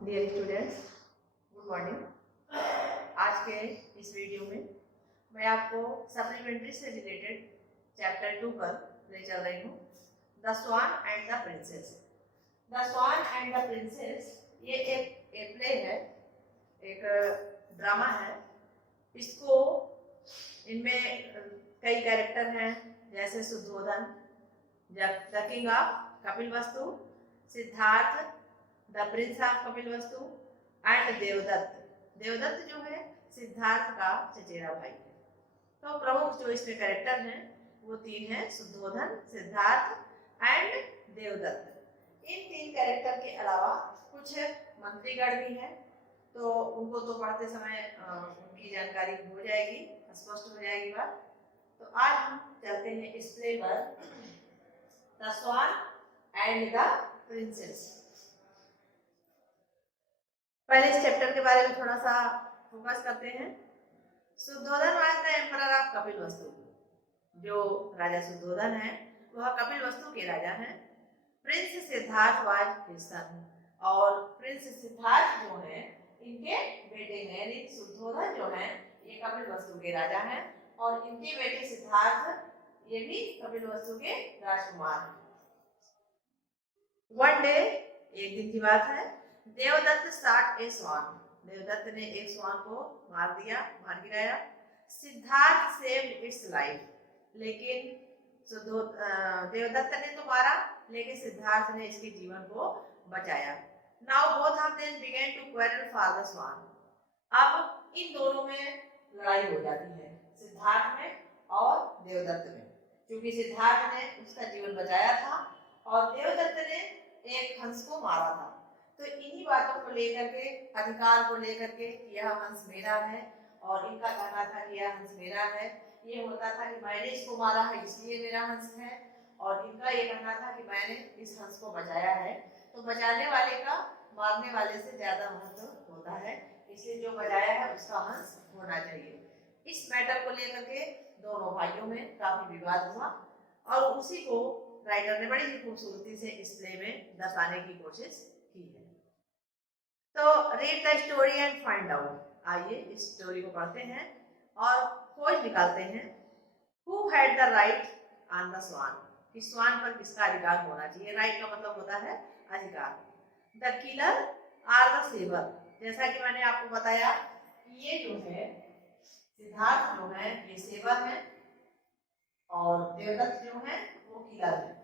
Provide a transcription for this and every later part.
Dear students, good morning. आज के इस वीडियो में मैं आपको सप्लीमेंट्री से रिलेटेड चैप्टर 2 पर ले चल रही हूँ, the swan and the princess. The swan and the princess ये एक प्ले है, एक ड्रामा है। इसको इनमें कई कैरेक्टर हैं, जैसे Shuddhodana, the king of Kapilavastu, Siddhartha the prince of Kapilavastu and Devadatta. Devadatta जो है सिद्धार्थ का चचेरा भाई है। तो प्रमुख जो इसमें कैरेक्टर हैं वो तीन हैं, शुद्धोधन, सिद्धार्थ एंड देवदत्त। इन तीन कैरेक्टर के अलावा कुछ मंत्रीगण भी हैं, तो उनको तो पढ़ते समय उनकी जानकारी हो जाएगी, स्पष्ट हो जाएगी बात। तो आज हम चलते हैं इस प्ले पर, the swan and the princess. पहले इस चैप्टर के बारे में थोड़ा सा फोकस करते हैं। Shuddhodana was the emperor of Kapilavastu. जो राजा शुद्धोधन है वह कपिलवस्तु के राजा हैं। Prince Siddhartha was his son, और प्रिंस सिद्धार्थ जो है इनके बेटे हैं। यानी शुद्धोधन जो है ये कपिलवस्तु के राजा हैं और इनके बेटे सिद्धार्थ ये भी कपिलवस्तु के राजकुमार हैं। वन डे, एक दिन की बात है, देवदत्त शॉट ए स्वान। देवदत्त ने एक स्वान को मार गिराया। सिद्धार्थ सेव्ड इट्स लाइफ, लेकिन देवदत्त ने तो मारा, लेकिन सिद्धार्थ ने इसके जीवन को बचाया। Now both of them began to quarrel for the swan. अब इन दोनों में लड़ाई हो जाती है, सिद्धार्थ में और देवदत्त में, क्योंकि सिद्धार्थ ने उसका जीवन बचाया था और देवदत्त ने एक हंस को मारा था। तो इन्हीं बातों को लेकर के, अधिकार को लेकर के, यह हंस मेरा है, और इनका कहना था कि यह हंस मेरा है। ये होता था कि मैंने इसको मारा है इसलिए मेरा हंस है, और इनका ये कहना था कि मैंने इस हंस को बचाया है। तो बचाने वाले का मारने वाले से ज्यादा महत्व होता है, इसलिए जो बचाया है उसका हंस होना चाहिए। इस मैटर को लेकर के दोनों भाइयों में काफी विवाद हुआ, और उसी को राइटर ने बड़ी ही खूबसूरती से इस प्ले में दर्शाने की कोशिश की है। तो read the story and find out. आइए इस स्टोरी को पढ़ते हैं और खोज निकालते हैं। Who had the right on the swan, कि स्वान पर किसका अधिकार होना चाहिए। राइट का मतलब होता है अधिकार। The killer are the saver. जैसा कि मैंने आपको बताया कि ये जो है सिद्धार्थ जो है ये सेवर है और देवदत्त जो है वो किलर है।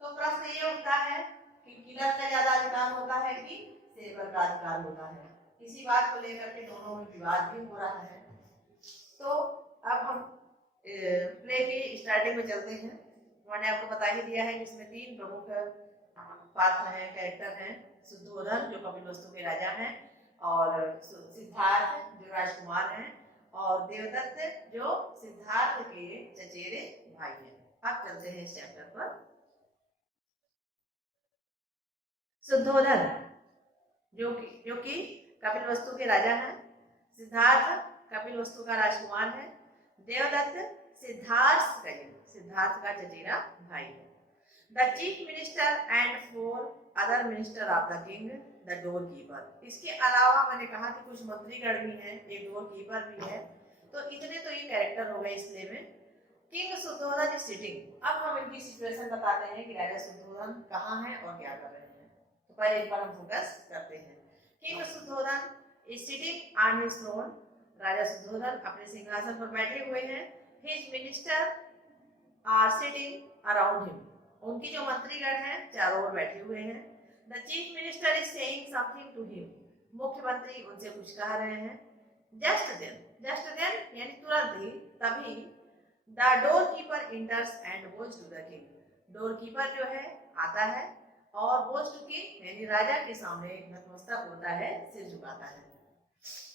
तो प्रश्न ये उठता है कि किलर का ज्यादा अधिकार होता है कि सेवर का अधिकार होता है। इसी बात को लेकर के दोनों में विवाद भी हो रहा है। तो अब हम प्ले की स्टार्टिंग में चलते हैं। मैंने आपको बता ही दिया है कि इसमें तीन प्रमुख पात्र हैं, कैरेक्टर हैं। शुद्धोधन जो कपिलवस्तु के राजा हैं, और सिद्धार्थ जो राजकुमार हैं, और देवदत्त जो सिद्धार्थ के चचेरे भाई हैं। अब चलते हैं इस चैप्टर पर। शुद्धोधन जो कि कपिलवस्तु के राजा हैं, सिद्धार्थ कपिलवस्तु का राजकुमार है, देवदत्त सिद्धार्थ का चचेरा भाई है। The chief minister and 4 other minister of the king, the door keeper. इसके अलावा मैंने कहा कि कुछ मंत्रीगण भी हैं, एक डोर कीपर भी है। तो इतने तो ये कैरेक्टर हो गए इस प्ले में। King Shuddhodana is sitting. अब हम इनकी सिचुएशन बताते हैं कि राजा शुद्धोधन कहाँ है और क्या कर रहे हैं। तो पहले इन पर हम फोकस करते हैं। King Shuddhodana is sitting on his throne. राजा शुद्धोधन अपने सिंहासन पर बैठे हुए हैं। His minister are sitting around him. उनकी जो मंत्रीगण हैं चारों ओर बैठे हुए हैं। The chief minister is saying something to him. मुख्यमंत्री उनसे कुछ कह रहे हैं। जस्ट देन यानी तुरंत ही, तभी the door keeper enters and goes to the king. Door keeper जो है आता है और गोज टू किंग यानी राजा के सामने नतमस्तक होता है, सिर झुकाता है।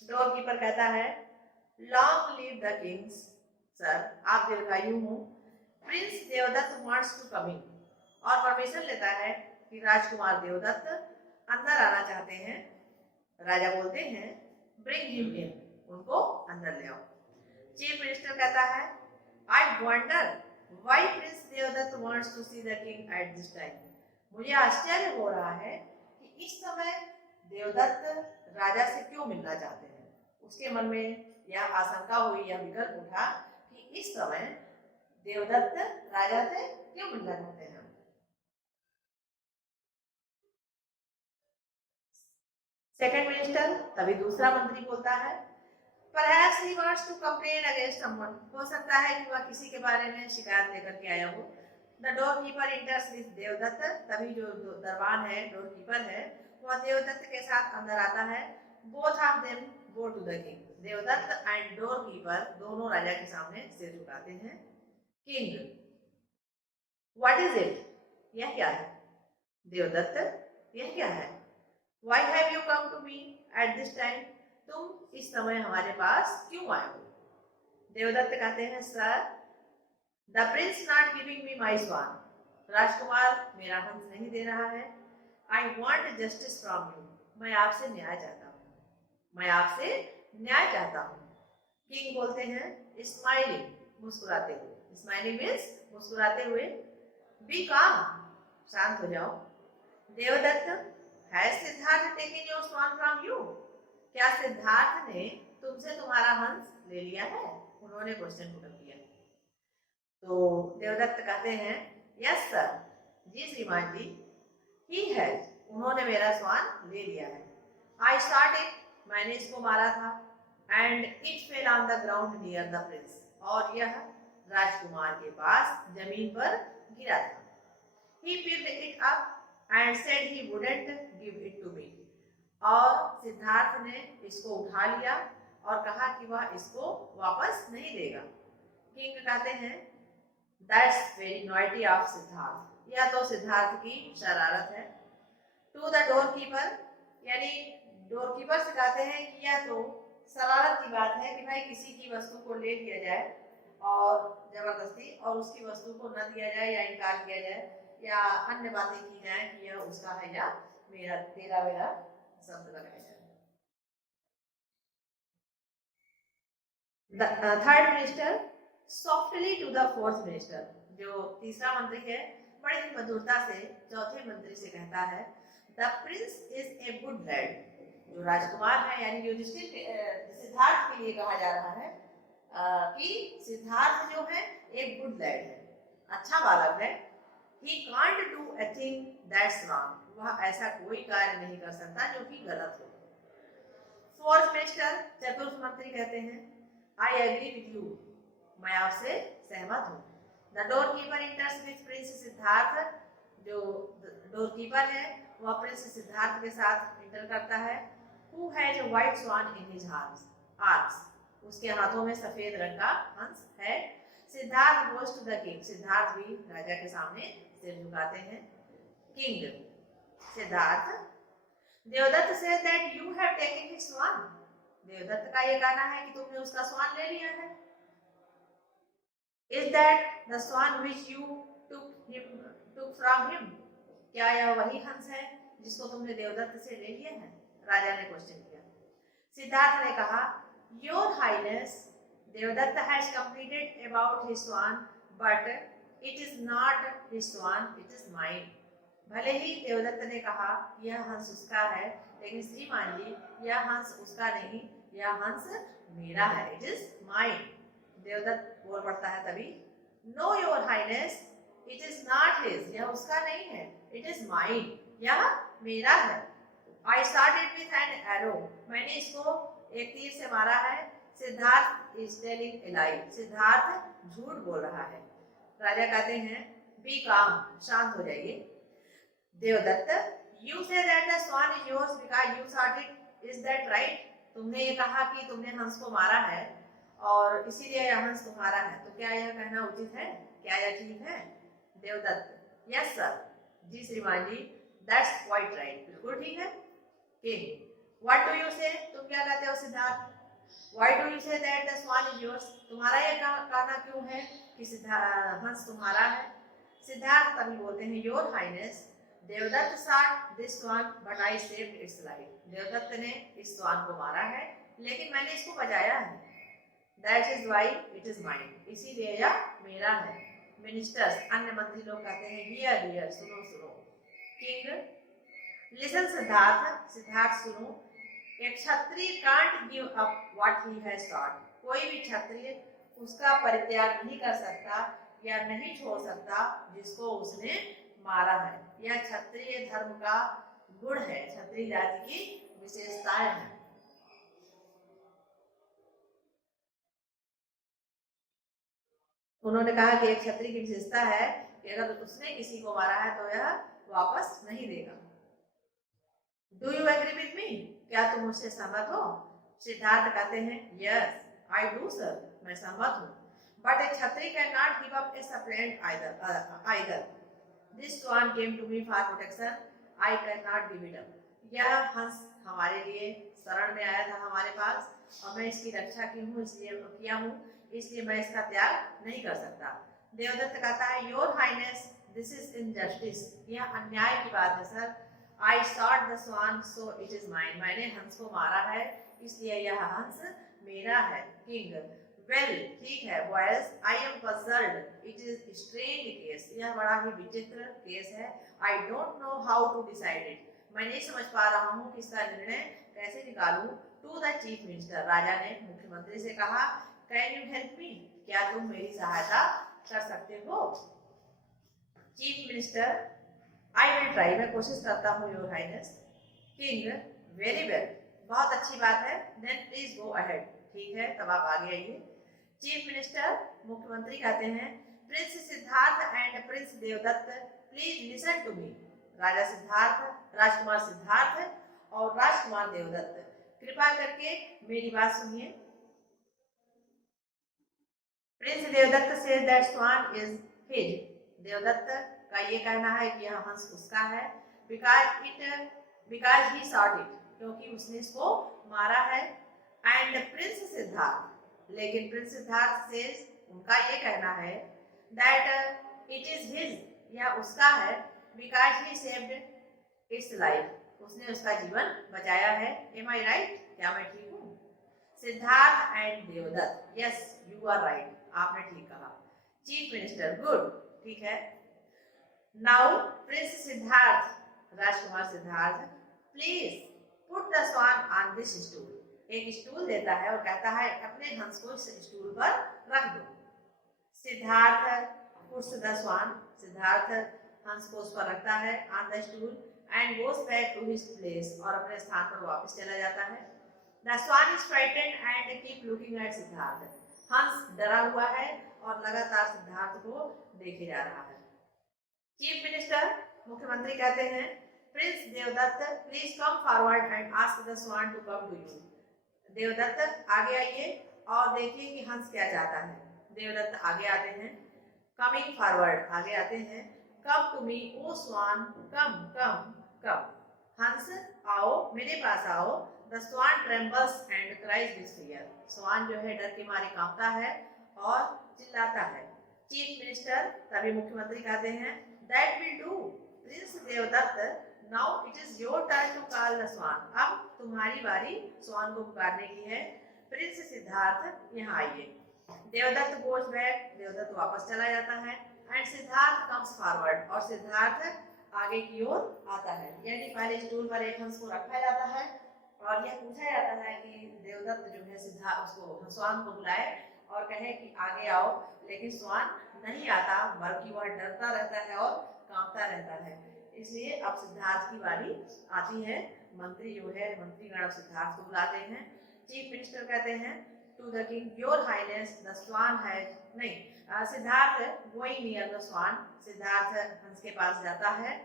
डोर कीपर कहता है, long live the kings. Sir आप दीर्घायु हो। Prince Devadatta wants to come in. और परमिशन लेता है कि राजकुमार देवदत्त अंदर आना चाहते हैं। राजा बोलते हैं, ब्रिंग हिम इन। उनको अंदर ले आओ। चीफ मिनिस्टर कहता है, I wonder why prince Devadatta wants to see the king at this time. मुझे आश्चर्य हो रहा है कि इस समय देवदत्त राजा से क्यों मिलना चाहते हैं। उसके मन में यह आशंका हुई, यह विकल्प उठा कि इस समय देवदत्त राजा से क्यों मिलना चाहते हैं। सेकंड मिनिस्टर, तभी दूसरा मंत्री बोलता है, Perhaps he wants to complain against someone. हो सकता है कि वह किसी के बारे में शिकायत लेकर के आया हो। The doorkeeper enters with Devdutt, तभी जो दरबान है, डोरकीपर है, वह देवदत्त के साथ अंदर आता है। Both of them go to the king. Devadatta and doorkeeper दोनों राजा के सामने सिर झुकाते हैं। King, what is it? यह क्या है? देवदत्त, यह क्या है? Why have you come to me at this time? तुम इस समय हमारे पास क्यों आए हो? देवदत्त कहते हैं, sir, the prince not giving me my swan, राजकुमार मेरा हंस नहीं दे रहा है। I want justice from you, मैं आपसे न्याय चाहता हूँ, मैं आपसे न्याय चाहता हूँ। किंग बोलते हैं, स्माइलिंग, मुस्कुराते हुए, स्माइलिंग मीन्स मुस्कुराते हुए, बी काम, शांत हो जाओ। Devadatta, has Siddhartha taken your swan from you, क्या सिद्धार्थ ने तुमसे तुम्हारा हंस ले लिया है? उन्होंने क्वेश्चन पुट किया। तो देवदत्त कहते हैं, यस सर, जी श्रीमान जी, ही हैज, उन्होंने मेरा स्वान ले लिया है। आई शॉट इट, मैंने इसको मारा था, and it fell on the ground near the prince, और यह राजकुमार के पास जमीन पर गिरा था। He picked it up and said he wouldn't give it to me, और सिद्धार्थ ने इसको उठा लिया और कहा कि वह इसको वापस नहीं देगा। किंग कहते हैं, that's very naughty of Siddharth, यह तो सिद्धार्थ की शरारत है। टू द डोरकीपर, यानी डोरकीपर से कहते हैं कि यह तो शरारत की बात है कि भाई किसी की वस्तु को ले लिया जाए और जबरदस्ती, और उसकी वस्तु को न दिया जाए या इनकार किया जाए या अन्य बातें की जाए कि यह उसका है या मेरा, तेरा मेरा शब्द लगाया जाए। Third minister softly to the fourth minister, जो तीसरा मंत्री है बड़ी ही मधुरता से चौथे मंत्री से कहता है, the prince is a good lad, जो राजकुमार है यानी युधिष्ठिर सिद्धार्थ के लिए कहा जा रहा है कि सिद्धार्थ जो है एक गुड लैड है, अच्छा बालक है। He can't do a thing that's wrong, वह ऐसा कोई कार्य नहीं कर सकता जो कि गलत हो। फोर्थ मिनिस्टर चतुर्थ मंत्री कहते हैं, आई एग्री विद यू, मैं आपसे सहमत हूँ। द डोरकीपर इंटर्स विद प्रिंस सिद्धार्थ, जो डोरकीपर है वह प्रिंस सिद्धार्थ के साथ इंटर करता है। Who has a white swan in his arms, उसके हाथों में सफेद रंग का हंस है। Siddhartha goes to the king, Siddhartha भी राजा के सामने सिर झुकाते हैं। King, Siddhartha, Devadatta said that you have taken his swan, Devadatta का ये कहना है कि तुमने उसका स्वान ले लिया है। Is that the swan which you took from him, क्या यह वही हंस है जिसको तुमने देवदत्त से ले लिया है? राजा ने क्वेश्चन किया। सिद्धार्थ ने कहा, Your Highness, Devdutt has complained about his swan, but it is not his swan, it is mine. भले ही देवदत्त ने कहा यह हंस उसका है, लेकिन श्रीमान जी यह हंस उसका नहीं, यह हंस मेरा है, इट इज माइन। देवदत्त बोल पड़ता है तभी, no your highness, it is not his, यह उसका नहीं है, इट इज माइन, यह मेरा है। आई shot it with an arrow, मैंने इसको एक तीर से मारा है। सिद्धार्थ इज टेलिंग ए लाई, सिद्धार्थ झूठ बोल रहा है। राजा कहते हैं, बी काम, शांत हो जाइए। Devdutt, you say that the swan is yours because you shot it, is that right? तुमने ये कहा कि तुमने हंस को मारा है और इसीलिए यह हंस तुम्हारा है, तो क्या यह कहना उचित है? क्या यह ठीक है? देवदत्त, yes sir, जी श्रीमान जी, that's quite right, बिल्कुल ठीक है। King, what do you say? तुम क्या कहते हो Siddharth? Why do you say that the swan is yours? तुम्हारा ये कहना क्यों है कि हंस तुम्हारा है? सिद्धार्थ तभी बोलते हैं, Your Highness, Devdutt shot this swan but I saved its life. Devdutt ने इस स्वान को मारा है लेकिन मैंने इसको बचाया है। That is why it is mine. इसीलिए यह मेरा है। मिनिस्टर्स, अन्य मंत्री लोग कहते हैं, हियर हियर, सुनो सुनो। किंग, लिसन सिद्धार्थ, सिद्धार्थ सुनो, एक kshatriya can't give up what he has taught, कोई भी क्षत्रिय उसका परित्याग नहीं कर सकता या नहीं छोड़ सकता जिसको उसने मारा है। यह क्षत्रिय धर्म का गुण है, क्षत्रिय जाति की विशेषताएं हैं। उन्होंने कहा कि एक क्षत्रिय की विशेषता है कि अगर उसने किसी को मारा है तो यह वापस नहीं देगा। Do you agree with me, क्या तुम मुझसे सहमत हो? सिद्धार्थ कहते हैं यस आई डू सर, मैं सहमत हूँ। But a kshatriya can not give up a suppliant either. This swan came to me for protection, I can not give it up. यह हंस हमारे लिए शरण में आया था हमारे पास और मैं इसकी रक्षा की हूँ, इसलिए किया हूँ, इसलिए मैं इसका त्याग नहीं कर सकता। देवदत्त कहता है your highness this is injustice, यह अन्याय की बात है sir. I shot the swan so it is mine, मैंने हंस को मारा है इसलिए यह हंस मेरा है। किंग वेल ठीक है boys, I am puzzled, it is strange case, यह बड़ा ही विचित्र केस है। I don't know how to decide it, मैं नहीं समझ पा रहा हूँ कि इसका निर्णय कैसे निकालूं। To the chief minister, राजा ने मुख्यमंत्री से कहा Can you help me, क्या तुम मेरी सहायता कर सकते हो? Chief minister I will try, मैं कोशिश करता हूँ your highness. King very well, बहुत अच्छी बात है। देन प्लीज गो अहेड, ठीक है तब आप आगे आइए। चीफ मिनिस्टर, मुख्यमंत्री कहते हैं prince Siddhartha and prince Devdutt please listen to me, राजा सिद्धार्थ, राजकुमार सिद्धार्थ और राजकुमार देवदत्त कृपा करके मेरी बात सुनिए। प्रिंस देवदत्त से that swan is his, Devadatta का ये कहना है कि यह हंस उसका है। बिकॉज ही शॉट इट, क्योंकि उसने इसको मारा है। एंड प्रिंस सिद्धार्थ, लेकिन प्रिंस सिद्धार्थ से उनका ये कहना है दैट इट इज हिज, यह उसका है। Because he saved it's life, उसने उसका जीवन बचाया है। एम आई राइट, क्या मैं ठीक हूँ? Siddhartha and Devadatta, yes you are right, आपने ठीक कहा। चीफ मिनिस्टर गुड, ठीक है। नाउ प्रिंस सिद्धार्थ, राजकुमार Siddhartha, please put the swan on this stool, एक स्टूल देता है और कहता है अपने हंस को इस स्टूल पर रख दो। Siddharth puts the swan, Siddharth हंस को उस पर रखता है on the stool and goes back to his place, और अपने स्थान पर वापस चला जाता है। The swan is frightened and keep looking at Siddharth, हंस डरा हुआ है और लगातार सिद्धार्थ को देखे जा रहा है। चीफ मिनिस्टर, मुख्यमंत्री कहते हैं prince Devdutt please come forward and ask the swan to come to you, Devdatt आगे आइए और देखिए कि हंस क्या चाहता है। देवदत्त आगे आते हैं, कमिंग फॉरवर्ड आगे आते हैं, कम टू मी ओ स्वान, कम कम कम, हंस आओ मेरे पास आओ। The swan trembles and cries with fear, swan जो है डर के मारे कांपता है और चिल्लाता है। चीफ मिनिस्टर, तभी मुख्यमंत्री कहते हैं that will do prince Devadatta, now it is your turn to call the swan, अब तुम्हारी बारी स्वान को पुकारने की है। प्रिंस सिद्धार्थ यहाँ आइए। देवदत्त गोज बैक, देवदत्त वापस चला जाता है एंड सिद्धार्थ कम्स फॉरवर्ड, और सिद्धार्थ आगे की ओर आता है। यानी पहले स्टूल पर एक हंस को रखा जाता है और यह पूछा जाता है कि देवदत्त जो है सिद्धार्थ उसको स्वान को बुलाए और कहे कि आगे आओ, लेकिन स्वान नहीं आता बल्कि वह डरता रहता है और कांपता रहता है। इसलिए अब सिद्धार्थ की बारी आती है। मंत्री जो है मंत्रीगण सिद्धार्थ को बुलाते हैं। चीफ मिनिस्टर कहते हैं to the king your highness the swan has, नहीं Siddharth going near the swan, Siddharth हंस के पास जाता है।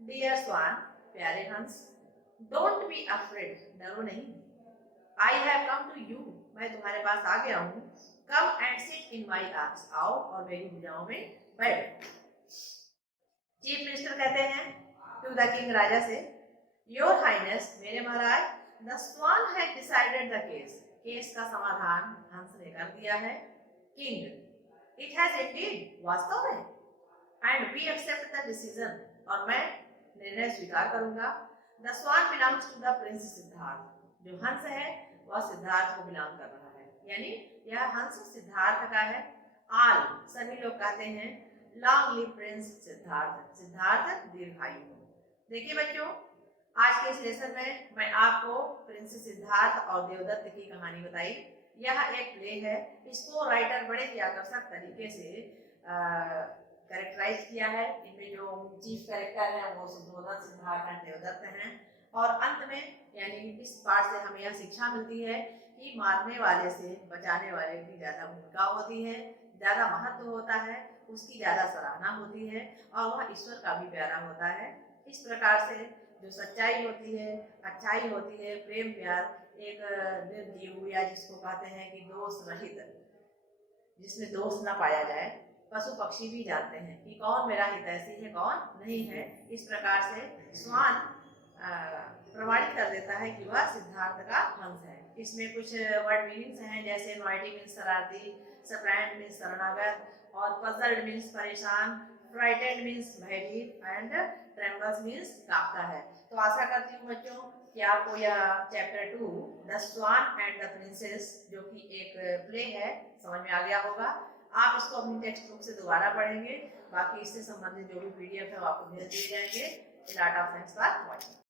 डियर स्वान, प्यारे हंस, डोंट बी अफ्रेड, डरो नहीं। I have come to you, मैं तुम्हारे पास आ गया हूँ। Come and sit in my arms, आओ और मेरी भुजाओं में बैठ। चीफ मिनिस्टर कहते हैं टू द किंग, राजा से, योर हाइनेस, मेरे महाराज, the swan has decided the case, case का समाधान हंस ने कर दिया है। किंग, इट हैज इंडीड, वास्तव में, and we accept the decision, और मैं निर्णय स्वीकार करूंगा। The swan belongs to the prince Siddharth, जो हंस है वह सिद्धार्थ को बिलोंग कर रहा है, यानी यह हंस सिद्धार्थ का है। आल, सभी लोग कहते हैं long live Prince Siddharth, Siddharth दीर्घायु हो। देखिए बच्चों, आज के इस लेसन में मैं आपको प्रिंस सिद्धार्थ और देवदत्त की कहानी बताई। यह एक प्ले है। इसको राइटर बड़े ही आकर्षक तरीके से कैरेक्टराइज किया है। इनमें जो चीफ कैरेक्टर है वो सुद्धोधन, सिद्धार्थ एंड देवदत्त हैं। और अंत में यानी इस पाठ से हमें यह शिक्षा मिलती है कि मारने वाले से बचाने वाले की ज्यादा भूमिका होती है, ज्यादा महत्व होता है, उसकी ज्यादा सराहना होती है और वह ईश्वर का भी प्यारा होता है। इस प्रकार से जो सच्चाई होती है, अच्छाई होती है, प्रेम प्यार, एक निर्जीव या जिसको कहते हैं कि दोष रहित, जिसमें दोष न पाया जाए। पशु पक्षी भी जानते हैं कि कौन मेरा हितैषी है, कौन नहीं है। इस प्रकार से स्वान प्रमाणित कर देता है कि वह सिद्धार्थ का हंस है। इसमें कुछ वर्ड मीनिंग्स हैं, जैसे नॉइटी मीन्स शरारती, सरप्राइज्ड मीन्स शरणागत, और पजल्ड मीन्स परेशान, फ्राइटेंड मीन्स भयभीत एंड ट्रेम्बल्स मीन्स कांपता है। तो आशा करती हूँ बच्चों कि आपको यह chapter 2 the swan and the princess, जो कि एक प्ले है, समझ में आ गया होगा। आप इसको अपनी टेक्स्ट बुक से दोबारा पढ़ेंगे। बाकी इससे संबंधित जो भी PDF है वो आपको भेज दिए जाएंगे। Lot of thanks for watching.